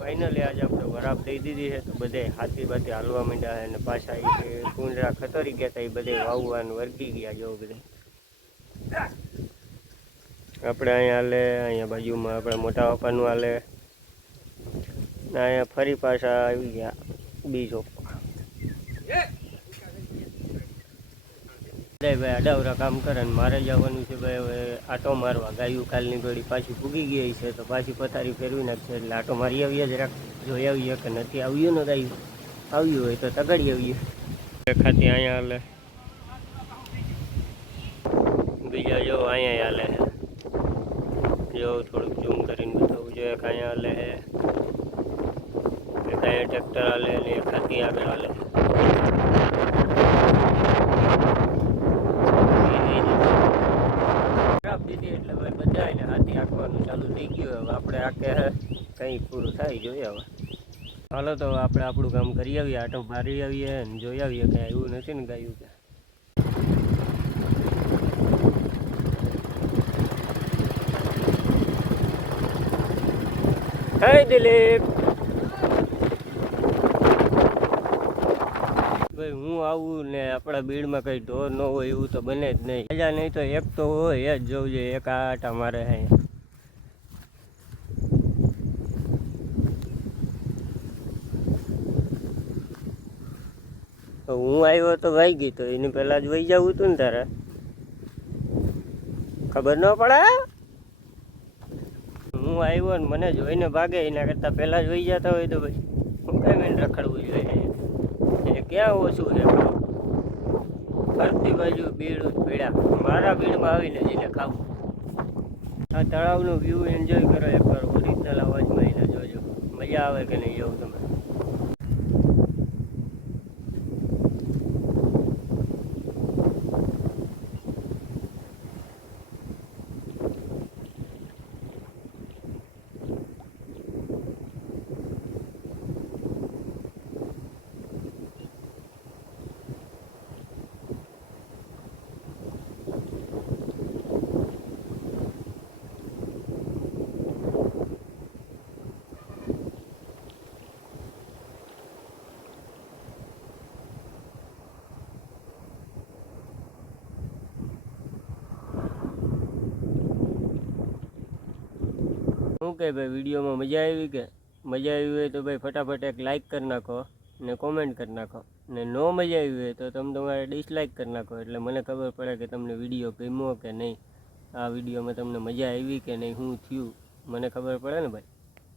Finally આજે આપણે વરાપ દઈ દીધી છે તો બધે હાથી બાથી હાલવા માંડ્યા છે અને પાછા એ કુંડરા ખતરી ગયા હતા એ બધે વાવવાનું વર્ગી ગયા જો બધે આપણે અહીંયા હાલે અહીંયા બાજુમાં આપણે મોટા પપ્પાનું હાલે અહીંયા ફરી પાછા આવી ગયા બીજો ભાઈ અડાવરા કામ કરે ને મારે જવાનું છે ભાઈ હવે આટો મારવા ગાયું કાલની ઘડી પાછી પૂગી ગઈ છે તો પાછી પથારી ફેરવી નાખશે એટલે આટો મારી આવીએ જરાક જોઈ આવીએ કે નથી આવ્યું ને ગાયું આવ્યું હોય તો તગાડી આવીએ ખાતી અહીંયા હાલે બીજા જો અહીંયા હાલે જો થોડુંક ઝૂમ કરીને બતાવવું જોઈએ કે અહીંયા હાલે એક અહીંયા ટ્રેક્ટર હાલે ને એક ખાતી આગળ હાલે દીધી એટલે ભાઈ બધાને હાથી આંકવાનું ચાલુ થઈ ગયું હવે આપણે આંકે કંઈ પૂરું થાય જોઈએ હવે હાલો તો આપણે આપણું કામ કરી આવીએ આટો મારી આવીએ ને જોઈ આવીએ કંઈ એવું નથી ને ગાયું કે હે દિલીપ ભાઈ હું આવું ને આપણા બીડમાં કઈ ઢોર ન હોય એવું તો બને જ નહીં મજા નહીં તો એક તો હોય જ જોવું જોઈએ એક આટા મારે હે તો હું આવ્યો તો ભાઈ ગઈ તો એની પહેલા જ વહી જવું હતું ને તારે ખબર ન પડે હું આવ્યો ને મને જોઈને ભાગે એના કરતાં પહેલાં જ વહી જતા હોય તો ભાઈ હું કઈ મેં રખડવું જોઈએ એને ક્યાં ઓછું છે ફરતી બાજુ બીડ પીડા મારા બીડમાં આવીને જઈને ખાવું આ તળાવનો વ્યૂ એન્જોય કરો એકવાર ઓરિજિનલ અવાજમાં એને જોજો મજા આવે કે નહીં જવું તમે શું કહે ભાઈ વિડીયોમાં મજા આવી કે મજા આવી હોય તો ભાઈ ફટાફટ એક લાઇક કરી નાખો ને કોમેન્ટ કરી નાખો ને ન મજા આવી હોય તો તમે તમારે ડિસલાઇક કરી નાખો એટલે મને ખબર પડે કે તમને વિડીયો ગમ્યો કે નહીં આ વિડીયોમાં તમને મજા આવી કે નહીં શું થયું મને ખબર પડે ને ભાઈ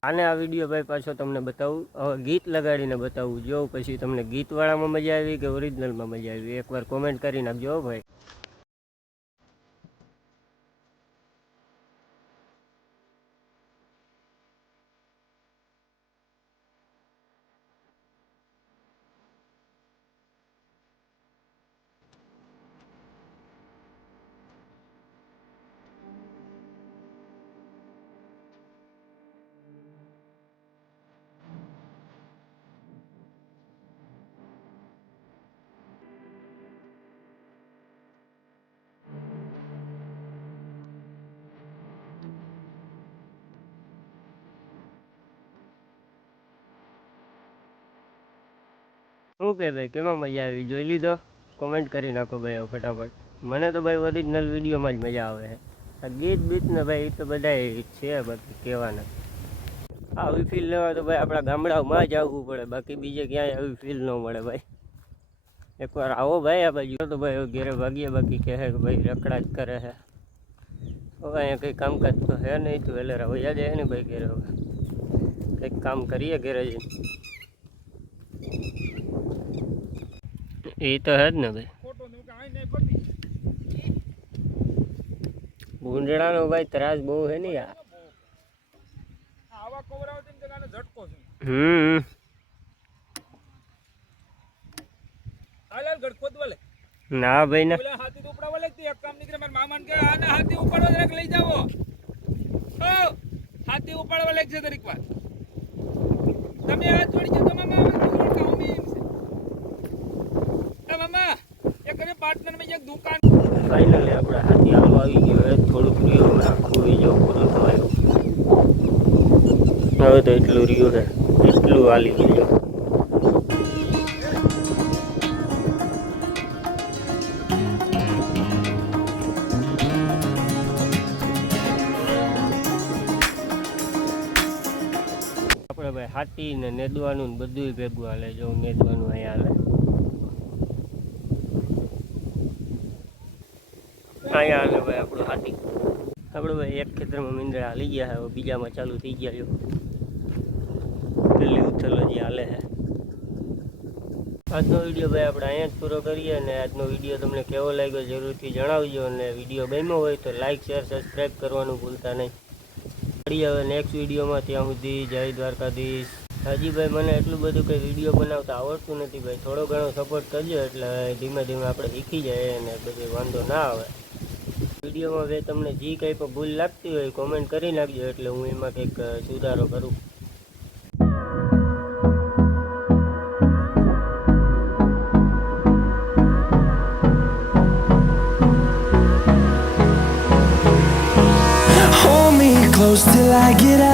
આને આ વિડીયો ભાઈ પાછો તમને બતાવું હવે ગીત લગાડીને બતાવું જો પછી તમને ગીતવાળામાં મજા આવી કે ઓરિજિનલમાં મજા આવી એકવાર કોમેન્ટ કરી નાખજો ભાઈ શું કે ભાઈ કેમાં મજા આવી જોઈ લીધો કોમેન્ટ કરી નાખો ભાઈ ફટાફટ મને તો ભાઈ ઓરિજિનલ વિડીયોમાં જ મજા આવે છે આ ગીત બીત ને ભાઈ એ તો બધા છે બાકી કહેવાના આવી ફીલ લેવા તો ભાઈ આપણા ગામડાઓમાં જ આવવું પડે બાકી બીજે ક્યાંય આવી ફીલ ન મળે ભાઈ એકવાર આવો ભાઈ આ બાજુ તો ભાઈ ઘેરે ભાગીએ બાકી કહે કે ભાઈ રખડા જ કરે છે હવે અહીંયા કંઈ કામકાજ તો હે નહીં તો એટલે રવૈયા જાય ને ભાઈ ઘેરે હવે કંઈક કામ કરીએ ઘેરે જઈને એ તો હે જ ને ભાઈ ગુંજડાનો ભાઈ ત્રાસ બહુ હે ને યાર ના ભાઈ ના હાથી ઉપડાવા લાગતી એક કામ નીકળે મારા મામાને કે આને હાથી ઉપાડવા જરાક લઈ જાવો હાથી ઉપાડવા લાગશે દરેક વાર તમે હાથ જોડી જતો મામા મામા એક કરે પાર્ટનર માં એક દુકાન ફાઇનલી આપણે હાથી હાલવા આવી ગયો થોડુંક રહ્યું આખું વિડિયો પૂરો થયો હવે તો એટલું રહ્યું છે, એટલું હાલી ગયું. આપણે ભાઈ હાથી ને નેદવાનું ને બધું ભેગું હાલે. જો નેદવાનું અહીંયા હાલે ભાઈ આપણું હાથી. આપણે ભાઈ એક ખેતરમાં મીંદડા હાલી ગયા છે, હવે બીજામાં ચાલુ થઈ ગયા. જો પેલી ઉથલ હજી હાલે છે. આજનો વિડીયો ભાઈ આપણે અહીંયા જ પૂરો કરીએ. અને આજનો વિડીયો તમને કેવો લાગ્યો જરૂરથી જણાવજો. અને વિડીયો ગમ્યો હોય તો લાઇક શેર સબસ્ક્રાઈબ કરવાનું ભૂલતા નહીં. મળીએ હવે નેક્સ્ટ વિડીયોમાં. ત્યાં સુધી જય દ્વારકાધીશ. હજી ભાઈ મને એટલું બધું કંઈ વિડીયો બનાવતા આવડતું નથી ભાઈ. થોડો ઘણો સપોર્ટ કરજો એટલે ધીમે ધીમે આપણે શીખી જાય અને બધું વાંધો ના આવે. વિડીયોમાં ભાઈ તમને જે કંઈ પણ ભૂલ લાગતી હોય કોમેન્ટ કરી નાખજો એટલે હું એમાં કંઈક સુધારો કરું. Hold me close till I get out.